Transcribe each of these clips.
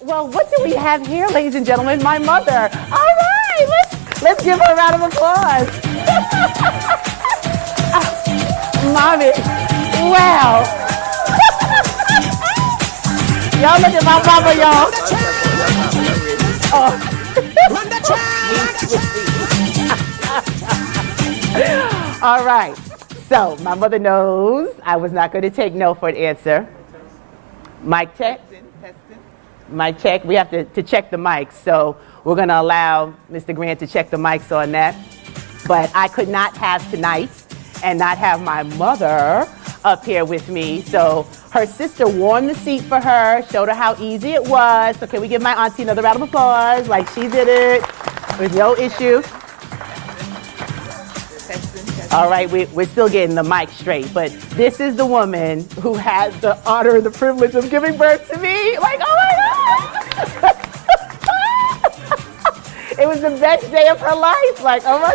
Well, what do we have here, ladies and gentlemen? My mother. All right, let's give her a round of applause. Mommy, wow. Y'all look at my mama, y'all. Oh. All right, so my mother knows I was not going to take no for an answer. Mic check. Mic check. We have to check the mics, so we're going to allow Mr. Grant to check the mics on that. But I could not have tonight and not have my mother up here with me. So her sister warmed the seat for her, showed her how easy it was. So can we give my auntie another round of applause? Like she did it with no issue. All right, we're still getting the mic straight, but this is the woman who had the honor and the privilege of giving birth to me. Like, oh my God! It was the best day of her life. Like, oh my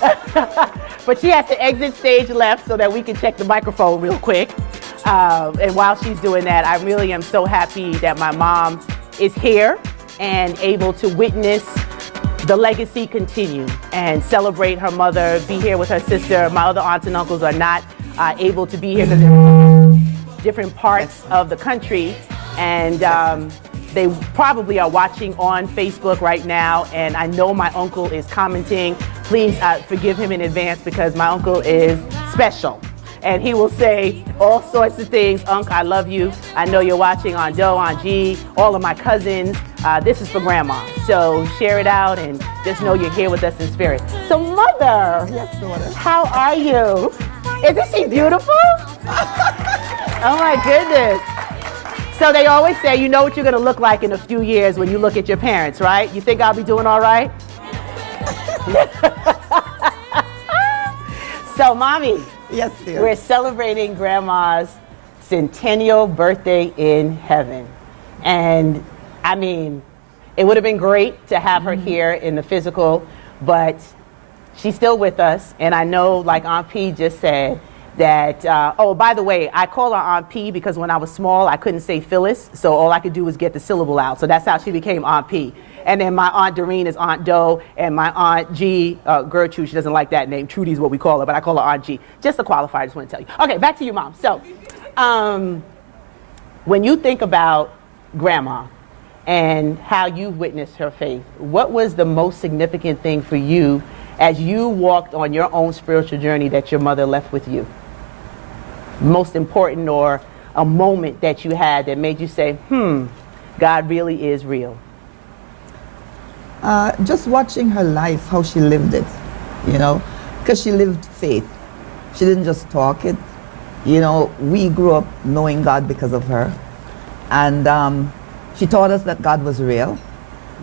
goodness. But she has to exit stage left so that we can check the microphone real quick. And while she's doing that, I really am so happy that my mom is here and able to witness the legacy continue and celebrate her mother, be here with her sister. My other aunts and uncles are not able to be here because they're in different parts of the country. And they probably are watching on Facebook right now. And I know my uncle is commenting. Please forgive him in advance because my uncle is special. And he will say all sorts of things. Unc, I love you. I know you're watching on Doe, on G, all of my cousins. This is for Grandma. So share it out and just know you're here with us in spirit. So Mother, yes, daughter. How are you? Isn't she beautiful? Oh my goodness. So they always say, you know what you're gonna look like in a few years when you look at your parents, right? You think I'll be doing all right? So Mommy. Yes, dear. We're celebrating Grandma's centennial birthday in heaven. And I mean, it would have been great to have her here in the physical, but she's still with us. And I know, like Aunt P just said, that, oh, by the way, I call her Aunt P because when I was small, I couldn't say Phyllis. So all I could do was get the syllable out. So that's how she became Aunt P. And then my Aunt Doreen is Aunt Doe, and my Aunt G, Gertrude, she doesn't like that name. Trudy is what we call her, but I call her Aunt G. Just to qualify, I just want to tell you. Okay, back to you, Mom. So, when you think about Grandma and how you witnessed her faith, what was the most significant thing for you as you walked on your own spiritual journey that your mother left with you? Most important, or a moment that you had that made you say, God really is real? Just watching her life, how she lived it, you know, because she lived faith. She didn't just talk it. You know, we grew up knowing God because of her. And she taught us that God was real.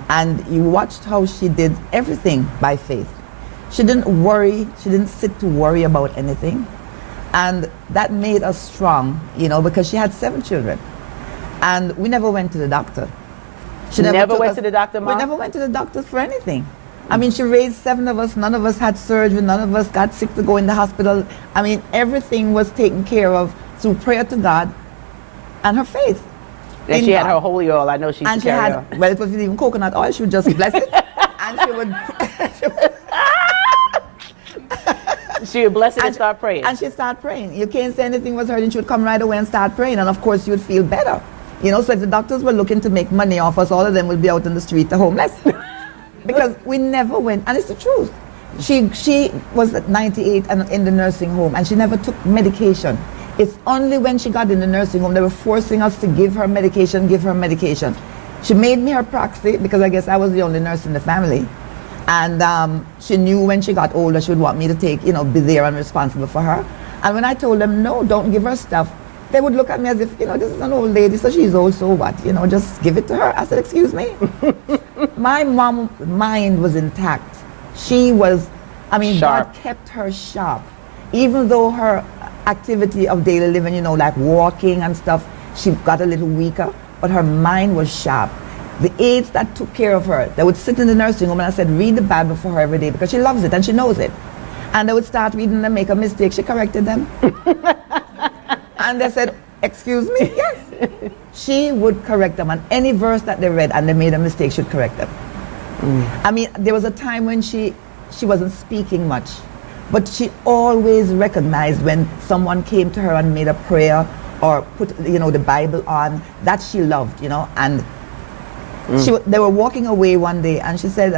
And you watched how she did everything by faith. She didn't worry. She didn't sit to worry about anything. And that made us strong, you know, because she had 7 children. And we never went to the doctor. She never went to the doctor, Mom? We never went to the doctor for anything. I mean, she raised 7 of us. None of us had surgery. None of us got sick to go in the hospital. I mean, everything was taken care of through prayer to God and her faith. And she had her holy oil. I know she used to carry her. Well, it wasn't even coconut oil. She would just bless it. And she would bless it and start praying. And she'd start praying. You can't say anything was hurting. She would come right away and start praying. And of course, you would feel better. You know, so if the doctors were looking to make money off us, all of them would be out in the street, the homeless. Because we never went, and it's the truth. She was at 98 and in the nursing home, and she never took medication. It's only when she got in the nursing home, they were forcing us to give her medication. She made me her proxy, because I guess I was the only nurse in the family. And she knew when she got older, she would want me to take, you know, be there and responsible for her. And when I told them, no, don't give her stuff, they would look at me as if, you know, this is an old lady, so she's old, so what? You know, just give it to her. I said, excuse me? My mom's mind was intact. She was, I mean, sharp. God kept her sharp. Even though her activity of daily living, you know, like walking and stuff, she got a little weaker, but her mind was sharp. The aides that took care of her, they would sit in the nursing home, and I said, read the Bible for her every day, because she loves it and she knows it. And they would start reading and make a mistake. She corrected them. And they said, Excuse me? Yes. She would correct them on any verse that they read and they made a mistake, she'd correct them. I mean, there was a time when she wasn't speaking much, but she always recognized when someone came to her and made a prayer or put, the Bible on, that she loved, and they were walking away one day and she said,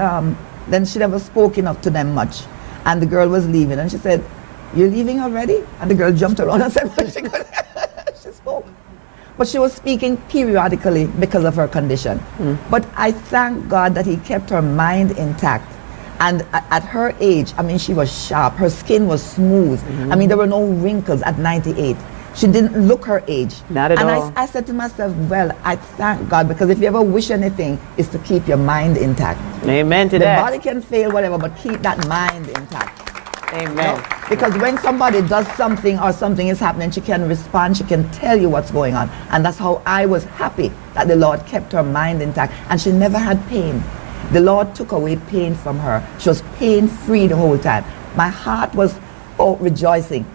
then she never spoke enough to them much. And the girl was leaving and she said, "You're leaving already?" And the girl jumped around and said, well, she spoke. But she was speaking periodically because of her condition. But I thank God that he kept her mind intact. And at her age, I mean, she was sharp. Her skin was smooth. I mean, there were no wrinkles at 98. She didn't look her age. Not at all. And I said to myself, well, I thank God, because if you ever wish anything, is to keep your mind intact. Amen to the that. The body can fail, whatever, but keep that mind intact. Amen. Because when somebody does something or something is happening, she can respond, she can tell you what's going on. And that's how I was happy that the Lord kept her mind intact. And she never had pain. The Lord took away pain from her. She was pain-free the whole time. My heart was rejoicing.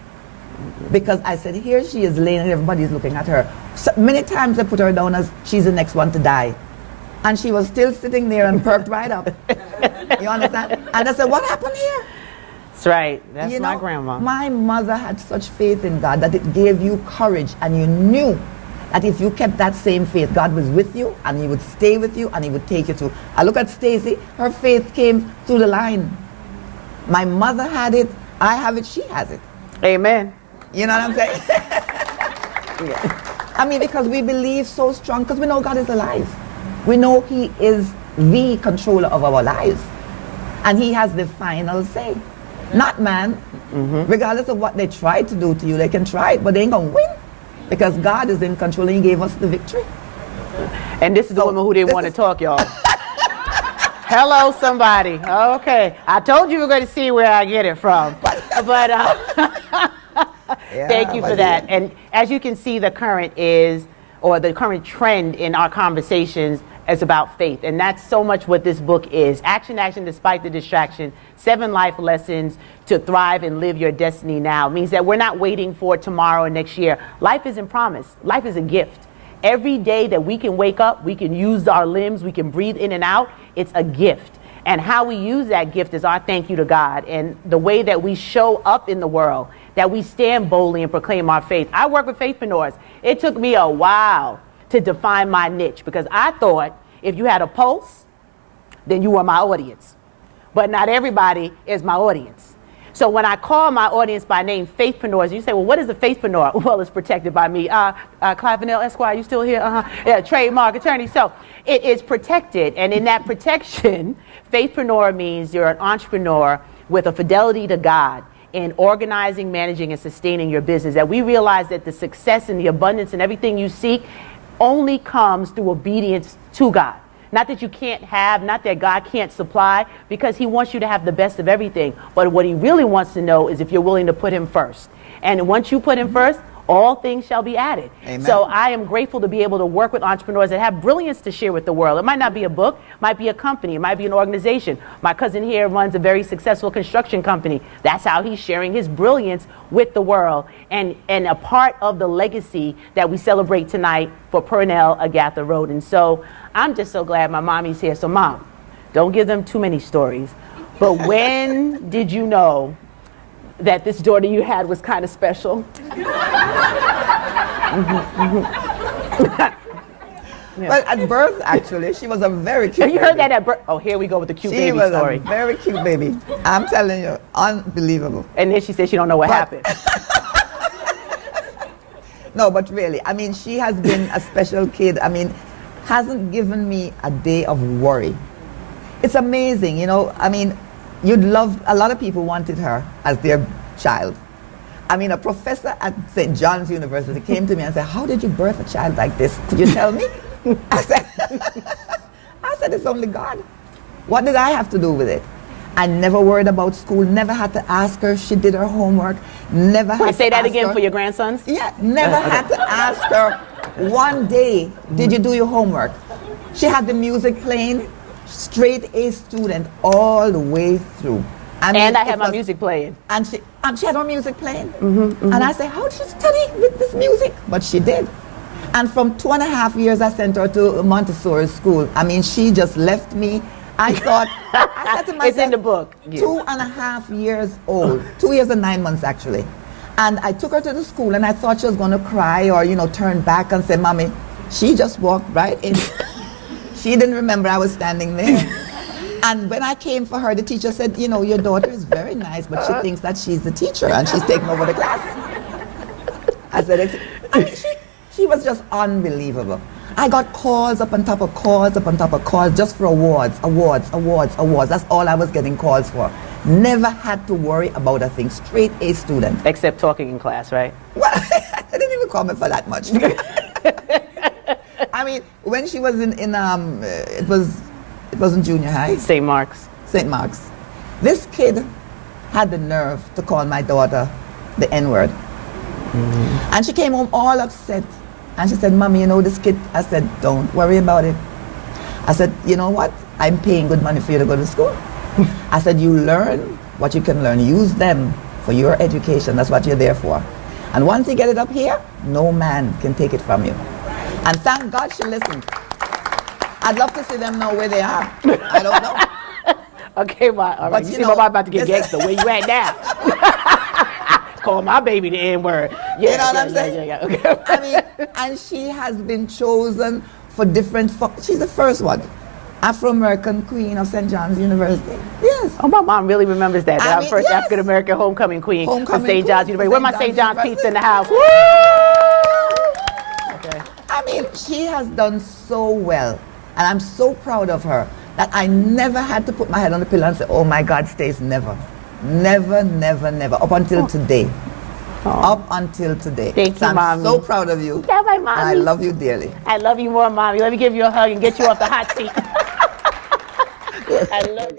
Because I said, here she is laying and everybody's looking at her. So many times they put her down as she's the next one to die. And she was still sitting there and perked right up. You understand? And I said, what happened here? That's right. That's my grandma. My mother had such faith in God that it gave you courage, and you knew that if you kept that same faith, God was with you and he would stay with you and he would take you to. I look at Stacy, her faith came through the line. My mother had it, I have it, she has it. Amen. You know what I'm saying? I mean, because we believe so strong, because we know God is alive. We know he is the controller of our lives. And he has the final say. Not man. Regardless of what they try to do to you, they can try it, but they ain't gonna win. Because God is in control and he gave us the victory. And this is the woman who didn't want to talk, y'all. Hello, somebody. Okay. I told you we were going to see where I get it from. But thank you for that. And as you can see, the current trend in our conversations is about faith. And that's so much what this book is. Action, action, despite the distraction. 7 life lessons to thrive and live your destiny now. It means that we're not waiting for tomorrow or next year. Life isn't promised. Life is a gift. Every day that we can wake up, we can use our limbs, we can breathe in and out. It's a gift. And how we use that gift is our thank you to God, and the way that we show up in the world, that we stand boldly and proclaim our faith. I work with faithpreneurs. It took me a while to define my niche, because I thought if you had a pulse, then you were my audience. But not everybody is my audience. So when I call my audience by name faithpreneurs, you say, well, what is a faithpreneur? Well, it's protected by me. Clive Vanell, Esquire, you still here? Yeah, trademark attorney. So it is protected. And in that protection, faithpreneur means you're an entrepreneur with a fidelity to God in organizing, managing, and sustaining your business. That we realize that the success and the abundance and everything you seek only comes through obedience to God. Not that you can't have, not that God can't supply, because he wants you to have the best of everything. But what he really wants to know is if you're willing to put him first. And once you put him first, all things shall be added. Amen. So I am grateful to be able to work with entrepreneurs that have brilliance to share with the world. It might not be a book, it might be a company, it might be an organization. My cousin here runs a very successful construction company. That's how he's sharing his brilliance with the world, and a part of the legacy that we celebrate tonight for Purnell Agatha Road. And so I'm just so glad my mommy's here. So Mom, don't give them too many stories. But when did you know that this daughter you had was kind of special? Well, at birth, actually, she was a very cute You heard baby. that at birth? Oh, here we go with the cute She baby was story. a very cute baby. I'm telling you, unbelievable. And then she said she don't know what happened. No, but really, I mean, she has been a special kid. I mean, hasn't given me a day of worry. It's amazing, you know. I mean, a lot of people wanted her as their child. I mean, a professor at St. John's University came to me and said, how did you birth a child like this? Could you tell me? I said, it's only God. What did I have to do with it? I never worried about school, never had to ask her if she did her homework, never had to Say that ask again her. for your grandsons? Yeah, never had to ask her one day, did you do your homework? She had the music playing, straight A student all the way through. I mean, And I it had my was- music playing. And she had her music playing. And I said, how did she study with this music? But she did. And from 2.5 years, I sent her to Montessori school. I mean, she just left me. I thought, I said to myself, It's in the book. Yeah. 2.5 years old, 2 years and 9 months actually. And I took her to the school and I thought she was going to cry or, turn back and say, Mommy. She just walked right in. She didn't remember I was standing there. And when I came for her, the teacher said, your daughter is very nice, but she thinks that she's the teacher and she's taking over the class. I said, I mean, she was just unbelievable. I got calls up on top of calls up on top of calls just for awards. That's all I was getting calls for. Never had to worry about a thing. Straight A student. Except talking in class, right? Well, I didn't even call me for that much. I mean, when she was it wasn't junior high. St. Mark's. St. Mark's. This kid had the nerve to call my daughter the N-word. And she came home all upset. And she said, Mommy, this kid. I said, don't worry about it. I said, you know what? I'm paying good money for you to go to school. I said, you learn what you can learn. Use them for your education. That's what you're there for. And once you get it up here, no man can take it from you. And thank God she listened. I'd love to see them know where they are. I don't know. Okay, all right. But You you see, know, my mom about to get this- gangster. Where you at now? Call my baby the N-word. Yeah, You know what I'm saying? Yeah. Okay. I mean, and she has been chosen for different, she's the first one. Afro-American Queen of St. John's University. Yes. Oh, my mom really remembers that. I That I'm mean, first yes. African-American homecoming queen of Homecoming St. John's queen University. for Where my St. St. John's John's pizza in the University. house? Woo! Okay. I mean, she has done so well. And I'm so proud of her that I never had to put my head on the pillow and say, oh my God, Stace, never. Never, never, never. Up until today. Up until today. Thank So you, I'm Mommy. so proud of you. Yeah, my And I mommy. love you dearly. I love you more, Mommy. Let me give you a hug and get you off the hot seat. I love you.